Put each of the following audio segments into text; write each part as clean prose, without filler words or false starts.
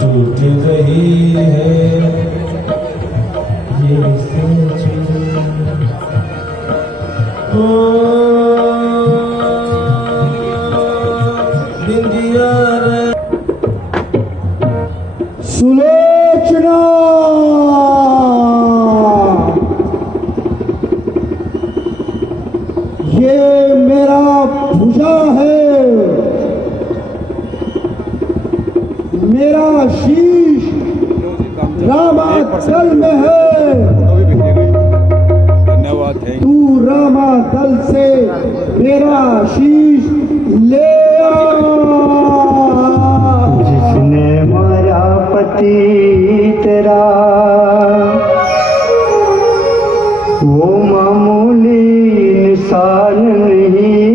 टूट रही है ये सोच। ओ बिंदिया रे सुलोचना, ये मेरा भुजा है, मेरा शीश रामादल में है। धन्यवाद। तू रामादल से मेरा शीश ले आ। जिसने मारा पति तेरा वो मामूली इंसान नहीं।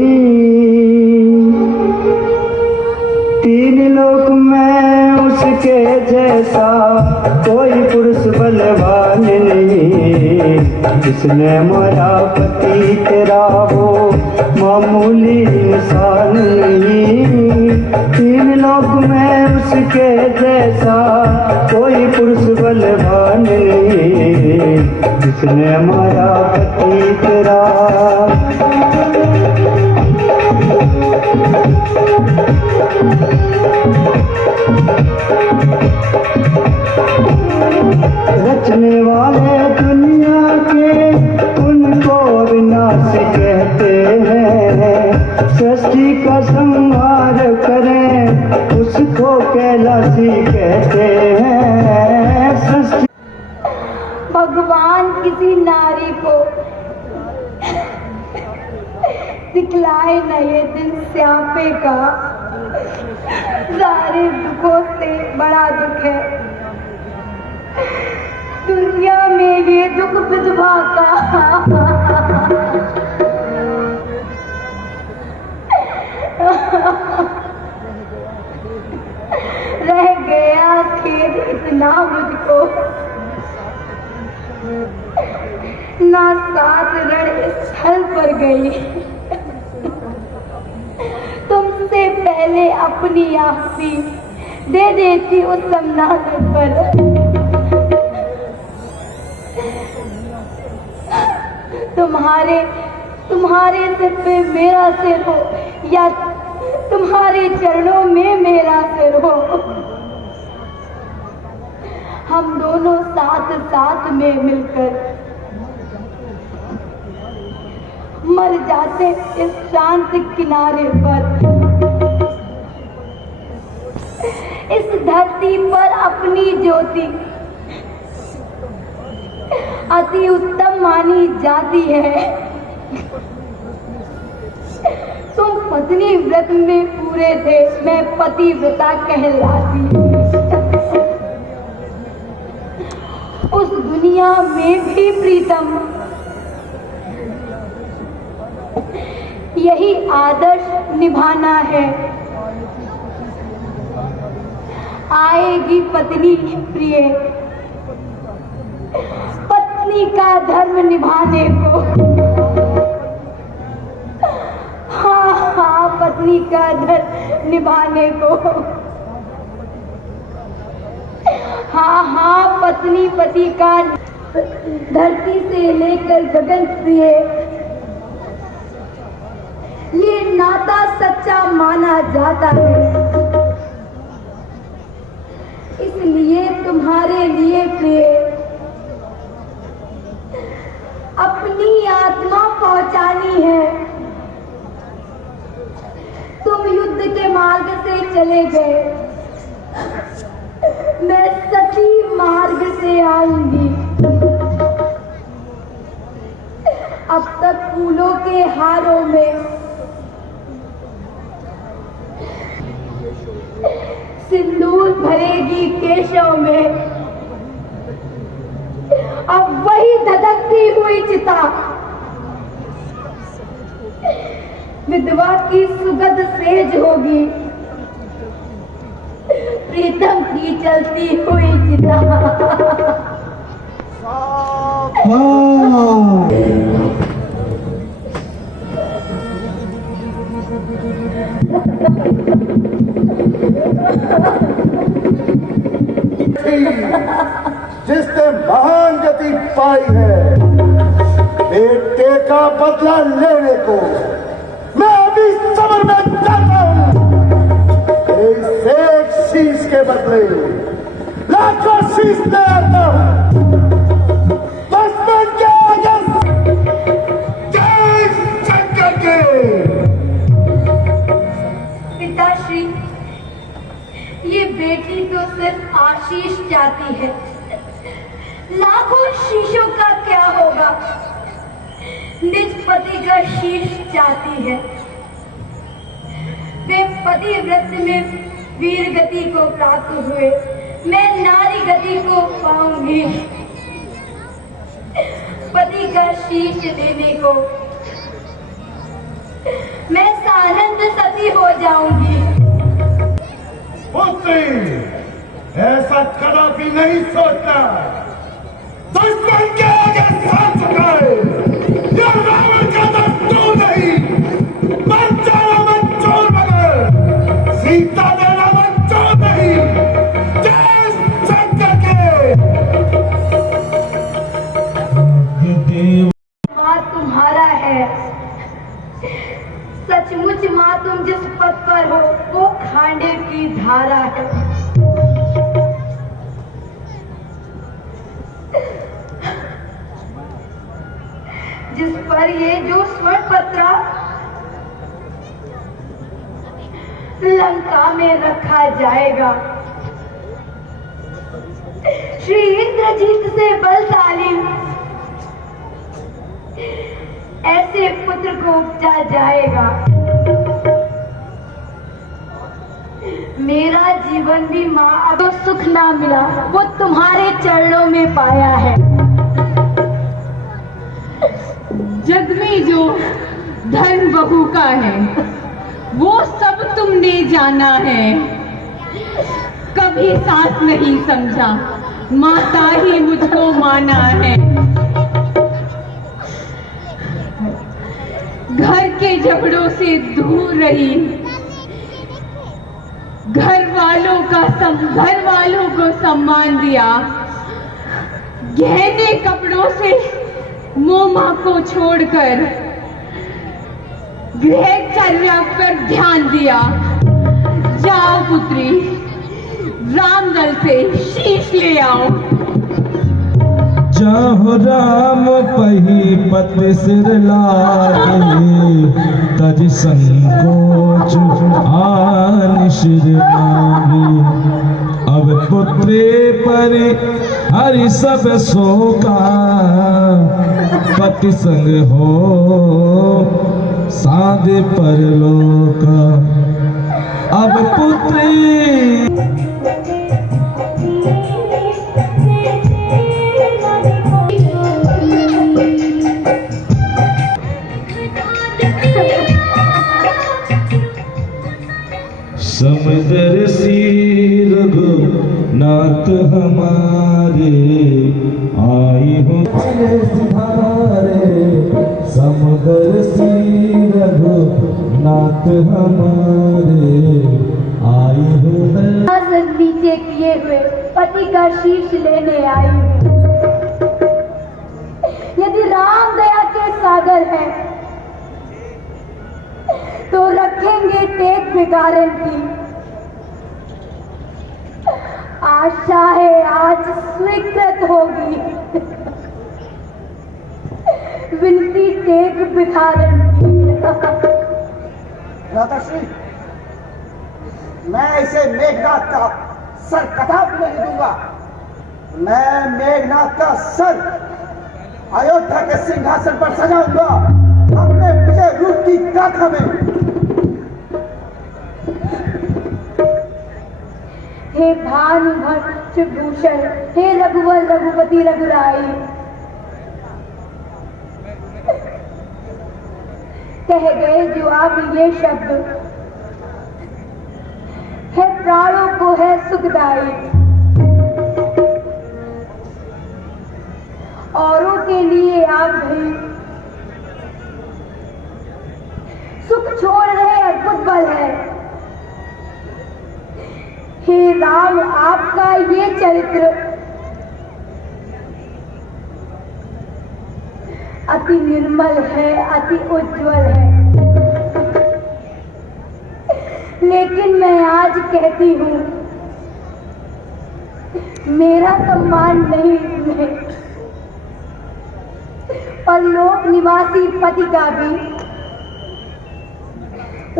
तीन लोक में उसके जैसा कोई पुरुष बलवान नहीं। जिसने मारा पति तेरा वो मामूली इंसान नहीं। तीन लोक में उसके जैसा कोई पुरुष बलवान नहीं। जिसने मारा पति तेरा। रचने वाले दुनिया के उनको विनाश कहते हैं। सृष्टि का संहार करें उसको कैलाशी कहते हैं। सृष्टि भगवान किसी नारी को दिखलाए न ये दिन स्यापे का। सारे दुखों से बड़ा दुख है दुनिया में ये दुख विधवा का। रह गया खेद इतना मुझको, ना साथ रण स्थल पर गई। तुमसे पहले अपनी आखिरी दे देती उस समनागर पर। तुम्हारे सिर पे मेरा सिर हो या तुम्हारे चरणों में मेरा सिर हो। हम दोनों साथ साथ में मिलकर मर जाते इस शांत किनारे पर। इस धरती पर अपनी ज्योति अति उत्तम मानी जाती है। तुम पत्नी व्रत में पूरे थे, मैं पतिव्रता कहलाती। उस दुनिया में भी प्रीतम यही आदर्श निभाना है। आएगी पत्नी प्रिय पत्नी का धर्म निभाने को। हाँ पत्नी का धर्म निभाने को। हाँ पत्नी पति का धरती से लेकर गगन प्रिय ये नाता सच्चा माना जाता है। इसलिए तुम्हारे लिए प्रिय अपनी आत्मा पहुंचानी है। तुम युद्ध के मार्ग से चले गए, मैं सखी मार्ग से आऊंगी। अब तक फूलों के हारों में सिंदूर भरेगी केशों में। अब वही धधकती हुई चिता विधवा की सुगंध सेज होगी। प्रीतम की चलती हुई चिता। थी जिसने महान गति पाई है, बेटे का बदला लेने को मैं अभी समर में जाता हूं। इस एक शीश के बदले लाखों शीश ले आता हूं। दुश्मन के आगे जय शंकर के। पिताश्री, ये बेटी तो सिर्फ आशीष चाहती है, लाखों शीशों का क्या होगा। निज पति का शीश चाहती है। वे पति व्रत में वीर गति को प्राप्त हुए, मैं नारी गति को पाऊंगी। पति का शीश लेने को मैं सानंद सती हो जाऊंगी। पुत्री, ऐसा कदापि नहीं सोचता। दुश्मन के आगे सर झुकाए यह रावण का दस्तूर नहीं। मत जाना मत चोर बगैर, सीता देना मत चोर नहीं। जय शंकर के। देव माँ तुम्हारा है, सचमुच माँ तुम जिस पद पर हो वो खांडे की धारा है। जिस पर ये जो स्वर्ण पत्रा लंका में रखा जाएगा। श्री इंद्रजीत से बलशाली ऐसे पुत्र को उपजा जाएगा। मेरा जीवन भी माँ अब तो सुख ना मिला, वो तुम्हारे चरणों में पाया है। जग में जो धन बहू का है वो सब तुमने जाना है। कभी सास नहीं समझा, माता ही मुझको माना है। घर के झगड़ों से दूर रही, घर वालों को सम्मान दिया। गहने कपड़ों से मोमा को छोड़कर गृहचर्या पर ध्यान दिया। जाओ पुत्री, रामदल से शीश ले आओ। जाहो राम पही पति सिर लागे, तज संकोच आन शिर नागे। अब पुत्रे पर हरि सब शोका, पति संग हो साधे परलोका। अब पुत्री समदर सी रघुनाथ हमारे, आई हो सिधारे। समदर सी रघुनाथ हमारे, आई हो नीचे किए हुए पति का शीश लेने आई हूँ। यदि राम दया के सागर है तो रखेंगे टेक भिखारन की। आशा है आज स्वीकृत होगी विनती टेक भिखारन की। राधाश्री, मैं इसे मेघनाथ का सर कदापि नहीं दूंगा। मैं मेघनाथ का सर अयोध्या के सिंहासन पर सजाऊंगा, अपने विजय रूप की गाथा में। हे भानुभक्त भूषण, हे रघुवर रघुपति रघुराई, कह गए जो आप ये शब्द, है प्राणों को है सुखदाई। औरों के लिए आप भी सुख छोड़ रहे अद्भुत बल है। हे राम आपका ये चरित्र अति निर्मल है, अति उज्जवल है। लेकिन मैं आज कहती हूं, मेरा सम्मान नहीं इसमें, और लोक निवासी पति का भी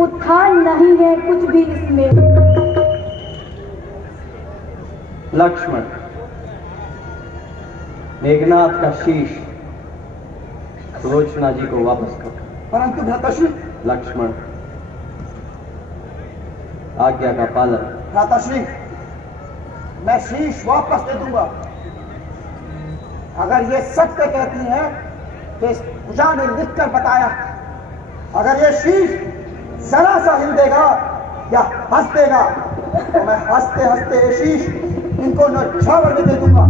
उत्थान नहीं है कुछ भी इसमें। लक्ष्मण, मेघनाथ का शीश सुलोचना जी को वापस कर। परंतु भ्राताश्री, लक्ष्मण, आज्ञा का पालन। भ्राताश्री, मैं शीश वापस दे दूंगा। अगर ये सत्य कहती हैं तो इस पूजा ने लिखकर बताया, अगर ये शीश जरा सा हिल देगा या हंस देगा तो मैं हंसते हंसते ये शीश इनको न्यौछावर में दे दूंगा।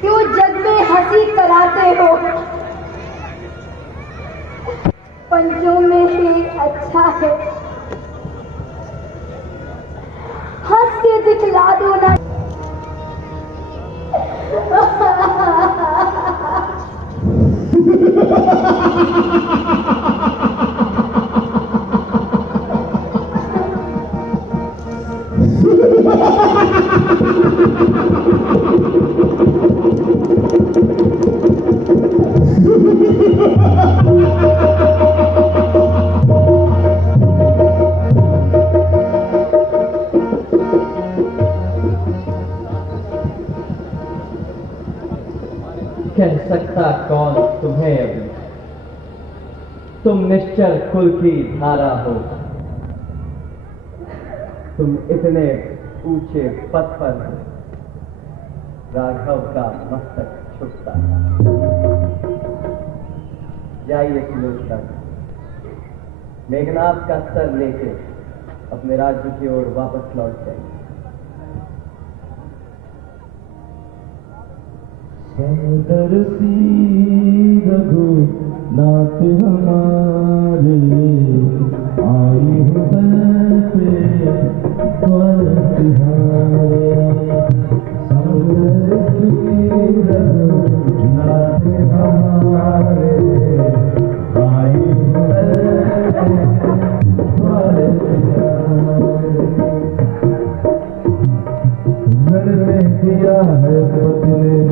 क्यों जग में हंसी कराते हो? पंचों में ही अच्छा है, हंस के दिखला दो ना। कह सकता कौन तुम्हें अभी, तुम निश्चल कुल की धारा हो, तुम इतने ऊंचे पद पर हो, राघव का मस्तक छुपता। जाइए सुलोचना, मेघनाथ का सर लेके अपने राज्य की ओर वापस लौट जाइए। समदर्शी रघुनाथ हमारे, आई हो दर पे द्वार तिहारे। समदर्शी रघुनाथ हमारे, आई हो दर पे द्वार तिहारे। घर में दिया है पति ने